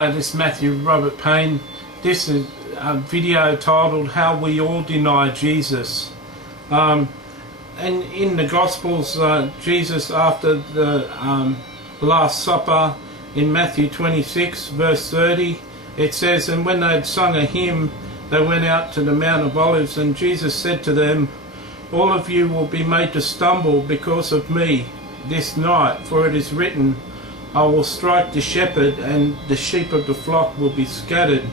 This is Matthew Robert Payne. This is a video titled How We All Deny Jesus. And in the Gospels, Jesus, after the Last Supper, in Matthew 26 verse 30, it says, "And when they had sung a hymn, they went out to the Mount of Olives, and Jesus said to them, All of you will be made to stumble because of me this night, for it is written, I will strike the shepherd, and the sheep of the flock will be scattered.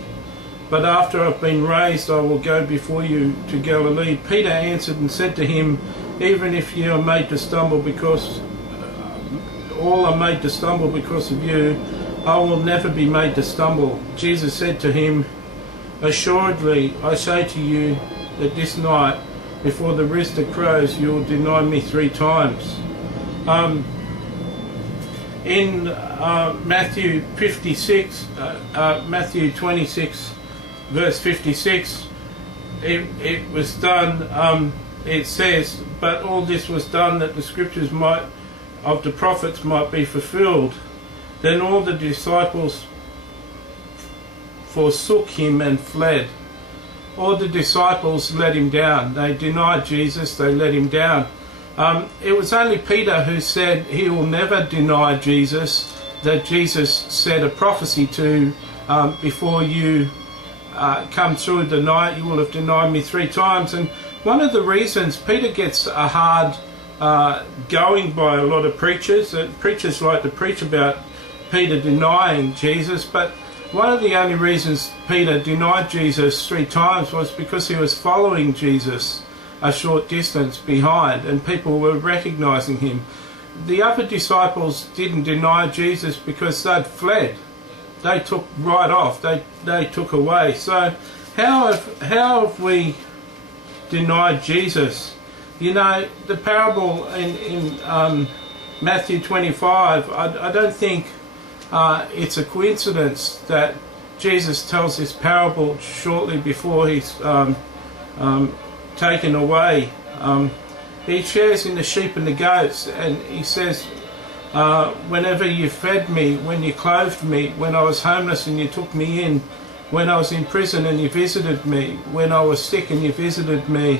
But after I've been raised, I will go before you to Galilee." Peter answered and said to him, "Even if you are made to stumble because all are made to stumble because of you, I will never be made to stumble." Jesus said to him, "Assuredly, I say to you that this night, before the rooster crows, you will deny me 3 times." In Matthew 26 verse 56, it was done, it says, "But all this was done that the scriptures of the prophets might be fulfilled. Then all the disciples forsook him and fled." All the disciples let him down. They denied Jesus, they let him down. It was only Peter who said he will never deny Jesus, that Jesus said a prophecy to, before you come through the night, you will have denied me 3 times. And one of the reasons Peter gets a hard going by a lot of preachers, preachers like to preach about Peter denying Jesus, but one of the only reasons Peter denied Jesus 3 times was because he was following Jesus a short distance behind, and people were recognizing him. The other disciples didn't deny Jesus because they'd fled. They took right off. They took away. So how have we denied Jesus? You know, the parable in Matthew 25, I don't think it's a coincidence that Jesus tells this parable shortly before he's taken away. He shares in the sheep and the goats, and he says, whenever you fed me, when you clothed me, when I was homeless and you took me in, when I was in prison and you visited me, when I was sick and you visited me,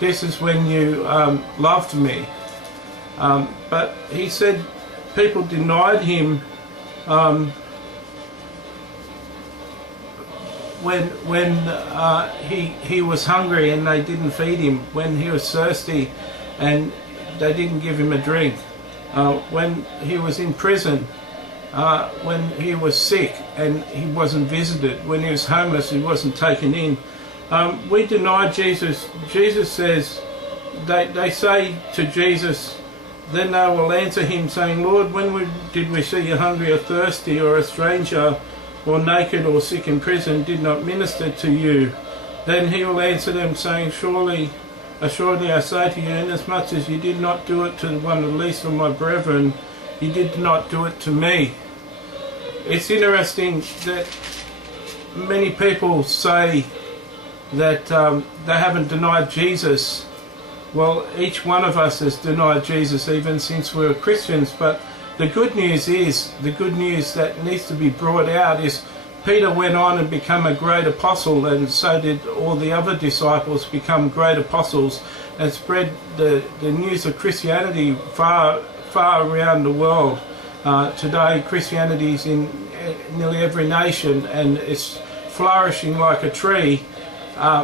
this is when you loved me. But he said people denied him when he was hungry and they didn't feed him, when he was thirsty and they didn't give him a drink, when he was in prison, when he was sick and he wasn't visited, when he was homeless he wasn't taken in. We deny Jesus. Jesus says, they say to Jesus, then they will answer him saying, "Lord, when did we see you hungry or thirsty or a stranger or naked or sick in prison, did not minister to you?" Then he will answer them saying, Assuredly I say to you, inasmuch as you did not do it to one of the least of my brethren, you did not do it to me. It's interesting that many people say that they haven't denied Jesus. Well, each one of us has denied Jesus even since we were Christians, but the good news that needs to be brought out is Peter went on and became a great apostle, and so did all the other disciples become great apostles and spread the news of Christianity far around the world. Today Christianity is in nearly every nation, and it's flourishing like a tree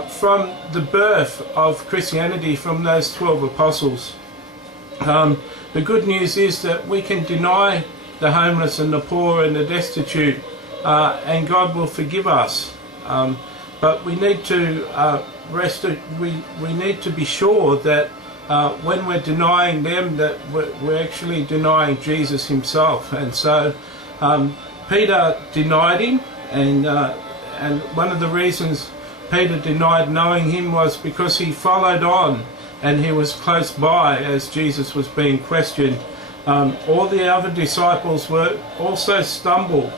from the birth of Christianity, from those 12 apostles. The good news is that we can deny the homeless and the poor and the destitute, and God will forgive us. But we need to we need to be sure that when we're denying them, that we're actually denying Jesus himself. And so Peter denied him, and one of the reasons Peter denied knowing him was because he followed on and he was close by as Jesus was being questioned. All the other disciples were also stumbled.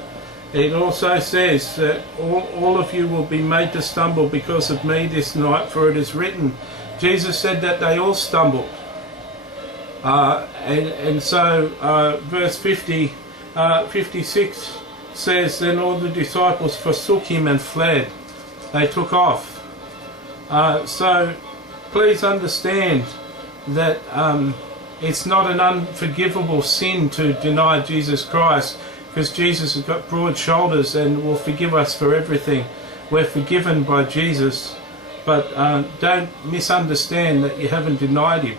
It also says that all of you will be made to stumble because of me this night, for it is written. Jesus said that they all stumbled. And so verse 56 says, then all the disciples forsook him and fled. They took off. So please understand that it's not an unforgivable sin to deny Jesus Christ, because Jesus has got broad shoulders and will forgive us for everything. We're forgiven by Jesus, but don't misunderstand that you haven't denied him.